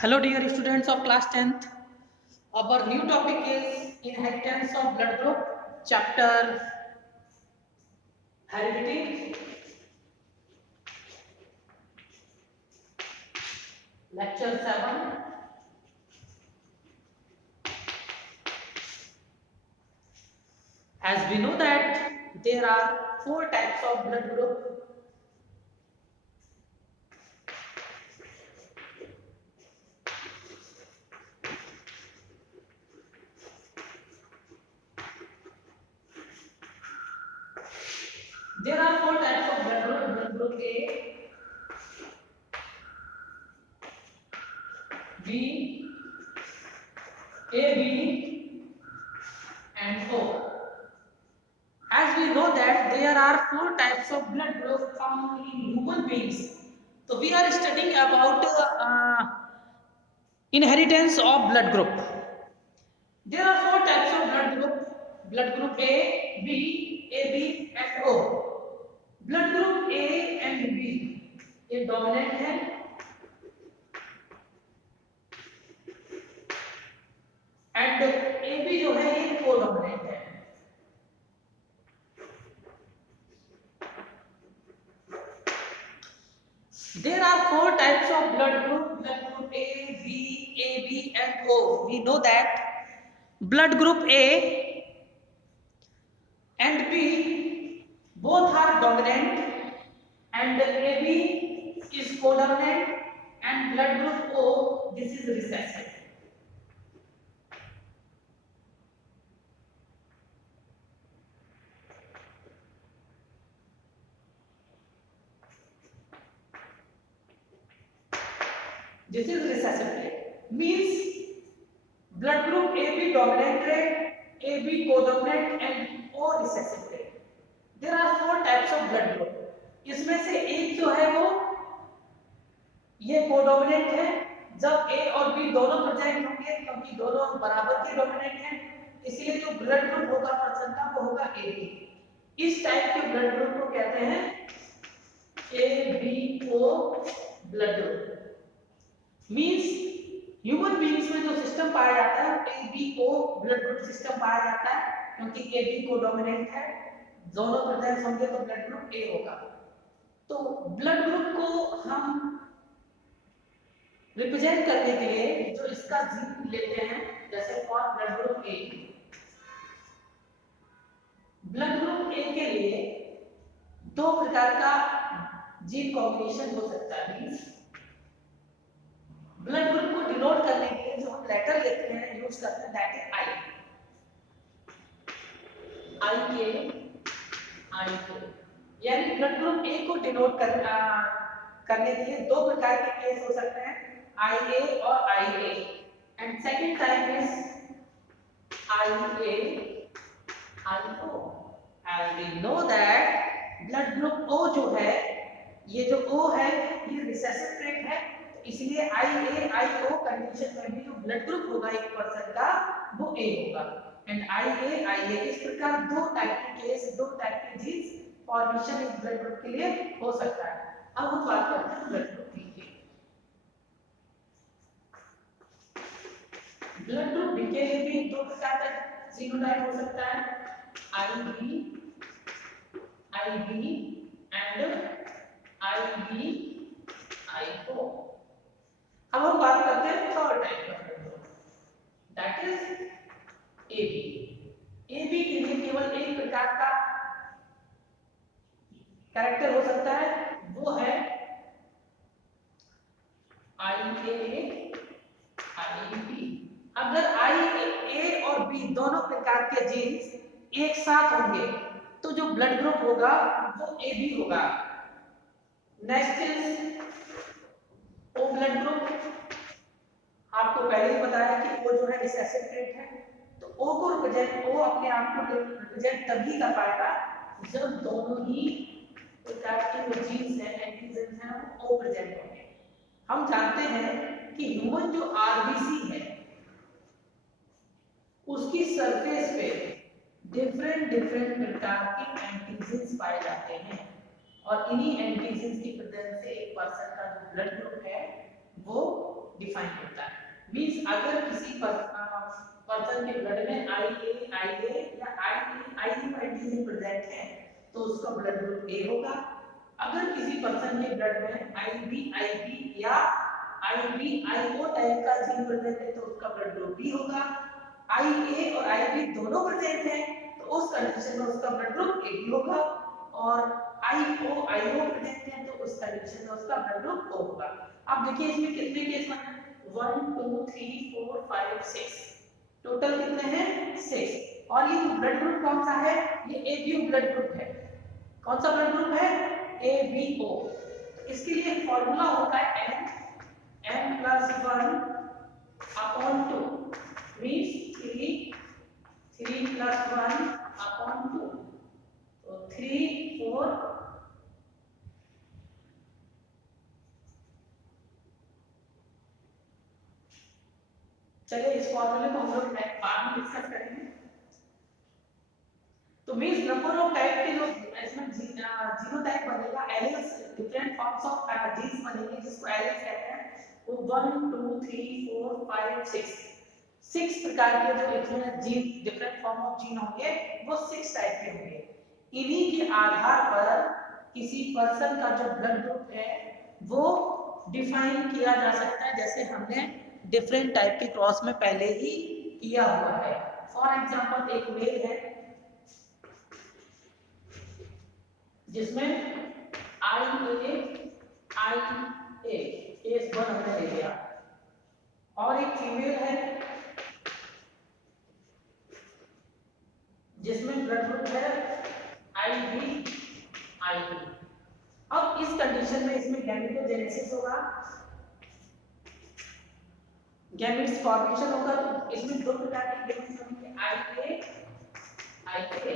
Hello dear students of class 10th. Our new topic is inheritance of blood group, chapter heredity, lecture 7. As we know that there are four types of blood group. There are four types of blood group A, B, AB and O. As we know that there are four types of blood group found in human beings. So we are studying about inheritance of blood group. There are four types of blood group. Blood group A, B, AB and O. Blood group A and B ये dominant है and AB जो है ये कोडोमिनेंट है. There are four types of blood group A, B, AB and O. We know that blood group A and B both are dominant and AB is codominant and blood group O this is recessive. This is recessive trait. Means blood group AB dominant trait, AB codominant and O recessive trait. There are four types of blood group. इसमें से एक जो है वो ये कोडोमिनेंट है. जब A और B दोनों प्रेजेंट होंगे क्योंकि दोनों बराबर के डोमिनेंट हैं इसलिए जो ब्लड ग्रुप होगा पर्सन का वो होगा AB. इस टाइप के ब्लड ग्रुप को कहते हैं ABO blood group. Means human beings में जो सिस्टम पाया जाता है ABO ब्लड ग्रुप सिस्टम पाया जाता है क्योंकि AB को डोमिनेंट है. दोनों प्रेजेंट होंगे तो ब्लड ग्रुप A होगा. तो ब्लड ग्रुप को हम रिप्रेजेंट करने के लिए जो इसका जीन लेते हैं जैसे for blood group A. Blood group A के लिए दो प्रकार का जीन कॉम्बिनेशन हो सकता है. ब्लड ग्रुप को डिनोट करने के लिए जो हम लेटर लेते हैं यूज करते हैं दैट इज आई के यानी ब्लड ग्रुप ए को डिनोट करने के लिए दो प्रकार के केस हो सकते हैं IA और IA and second type is IO. And we know that blood group O जो है ये जो O है ये रिसेसिव ट्रेट है इसलिए IAIO कंडीशन में भी जो ब्लड ग्रुप होगा एक पर्सन का वो A होगा. एंड IA इस प्रकार दो टाइप के केस दो टाइप के जीन्स फॉर्मेशन इस ब्लड ग्रुप के लिए हो सकता है. अब हम बात करते हैं ब्लड ग्रुप B की. ब्लड ग्रुप B के लिए भी दो प्रकार का जीनोटाइप हो सकता है IB एंड IBIO. अब हम बात करते हैं थर्ड टाइप का blood group that is AB. AB के लिए केवल एक प्रकार का कैरेक्टर हो सकता है वो है IA IB. अगर IA और B दोनों प्रकार के जीन्स एक साथ होंगे तो जो ब्लड ग्रुप होगा वो AB होगा. Next is O blood group. आपको पहले ही बताया कि O जो है रिसेसिव ट्रेट है तो O को रिप्रेजेंट O अपने आप को रिप्रेजेंट तभी कर पाएगा जब दोनों ही प्रकार के जो जीन्स हैं एंटीजन्स हैं वो O प्रेजेंट होंगे. हम जानते हैं कि ह्यूमन जो RBC है उसकी सरफेस पे डिफरेंट प्रकार के एंटीजन्स पाए जाते हैं और इन्हीं एंटीजन्स की प्रेजेंस से एक पर्सन का जो ब्लड ग्रुप है वो डिफाइन होता है। मींस अगर किसी पर्सन के ब्लड में IA या IE एंटीजन प्रेजेंट है तो उसका ब्लड ग्रुप ए होगा। अगर किसी पर्सन के ब्लड में IB या IO टाइप का जीन प्रेजेंट है तो उसका ब्लड ग्रुप बी होगा। IA और IB दोनों प्रेजेंट है तो उस कंडीशन में उसका ब्लड ग्रुप AB होगा, और IO प्रेजेंट है तो उस कंडीशन में उसका ब्लड ग्रुप O होगा। अब देखिए इसमें कितने केस बने, 1 2 3 4 5 6, टोटल कितने हैं 6। और ये ब्लड ग्रुप कौन सा है, ये ABO ब्लड ग्रुप है। कौन सा ब्लड ग्रुप है, ABO। तो इसके लिए फॉर्मूला होता है n + 1/2 मींस 3 + 1/2, तो 3 4। चलिए इस फॉर्मूले को हम लोग बाद में डिस्कस करेंगे। तो मींस नंबर ऑफ टाइप के जो इसमें जीनोटाइप बनेगा, alleles different forms of genes बनेंगे जिसको एलील्स कहते हैं, वो 1 2 3 4 5 6 प्रकार के जो इसमें gene different form of gene होंगे वो 6 टाइप के होंगे। इन्हीं के आधार पर किसी पर्सन का जो ब्लड ग्रुप है वो डिफाइन किया जा सकता है, जैसे हमने डिफरेंट टाइप के क्रॉस में पहले ही किया हुआ है। फॉर एग्जांपल एक मेल है जिसमें IA केस 1 हमने ले लिया, और एक फीमेल है जिसमें ब्लड ग्रुप है IB। अब इस कंडीशन में इसमें गैमेटोजेनेसिस होगा, गैमेट्स फॉर्मेशन होगा। तो इसमें दो प्रकार के गैमेट्स होंगे, IA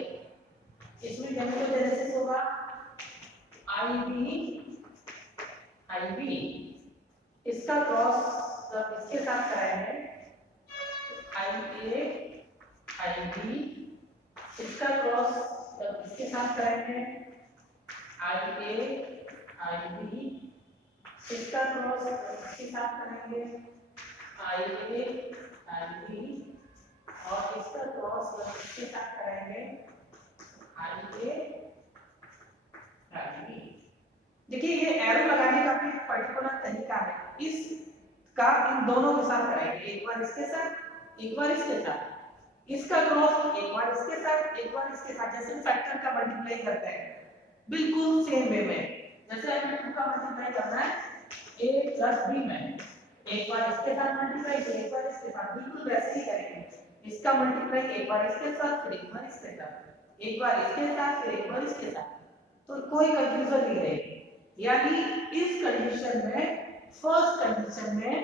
इसमें गैमेटोजेनेसिस होगा, IB इसका क्रॉस इसके साथ कराएंगे, IB इसका क्रॉस इसके साथ कराएंगे, IB इसका क्रॉस इसके साथ करेंगे, IB और इसका क्रॉस इसके साथ करेंगे, IB। देखिए ये एरो लगाने का भी एक पर्टिकुलर तरीका है, इसका इन दोनों के साथ कराएंगे, एक बार इसके साथ एक बार इसके साथ, इसका क्रॉस एक बार इसके साथ एक बार इसके साथ, जैसे फैक्टर का मल्टीप्लाई करते हैं बिल्कुल सेम वे में। जैसे हमें 2 का मल्टीप्लाई करना है A + B में, एक बार इसके साथ मल्टीप्लाई फिर एक बार इसके साथ, बिल्कुल वैसे ही करेंगे। इसका मल्टीप्लाई एक बार इसके साथ फिर एक बार इसके साथ, एक बार इसके साथ फिर एक बार इसके साथ, तो कोई कंफ्यूजन नहीं रहेगी। यानी इस कंडीशन में फर्स्ट कंडीशन में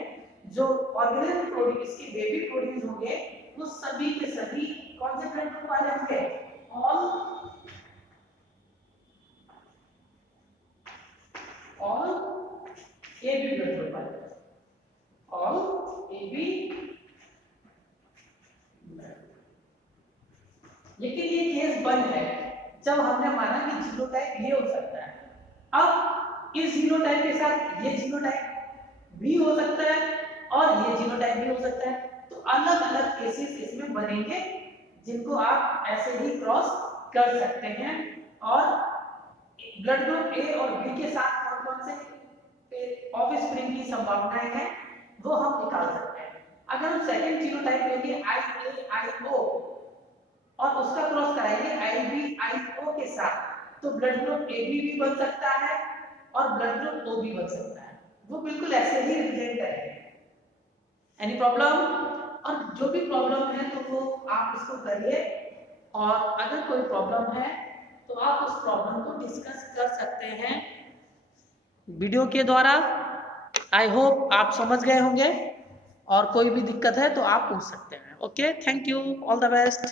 जो ऑर्गेनिज्म प्रोड्यूस इसके बेबी प्रोड्यूस होंगे वो सभी के सभी कौन से ब्लड ग्रुप वाले होंगे, ऑल AB ब्लड ग्रुप वाले, ऑल AB। लेकिन ये केस बंद है जब हमने माना कि जीनोटाइप ये हो सकता है। अब इस जीनोटाइप के साथ ये जीनोटाइप भी हो सकता है और ये जीनोटाइप भी हो सकता है, तो अलग अलग केसेस इसमें बनेंगे जिनको आप ऐसे ही क्रॉस कर सकते हैं। और ब्लड ग्रुप A और B के साथ कौन कौन से ऑफस्प्रिंग की संभावनाएं हैं वो हम निकाल सकते हैं। अगर हम सेकंड जीनोटाइप लेंगे IAIO और उसका क्रॉस कराएंगे IBIO के साथ, तो ब्लड ग्रुप AB भी बन सकता है और ब्लड ग्रुप O भी बन सकता है, वो बिल्कुल ऐसे ही रिप्रेजेंट करेंगे। Any problem? और जो भी प्रॉब्लम है तो वो आप इसको करिए, और अगर कोई प्रॉब्लम है तो आप उस प्रॉब्लम को डिस्कस कर सकते हैं वीडियो के द्वारा। आई होप आप समझ गए होंगे, और कोई भी दिक्कत है तो आप पूछ सकते हैं। Okay, thank you, all the best.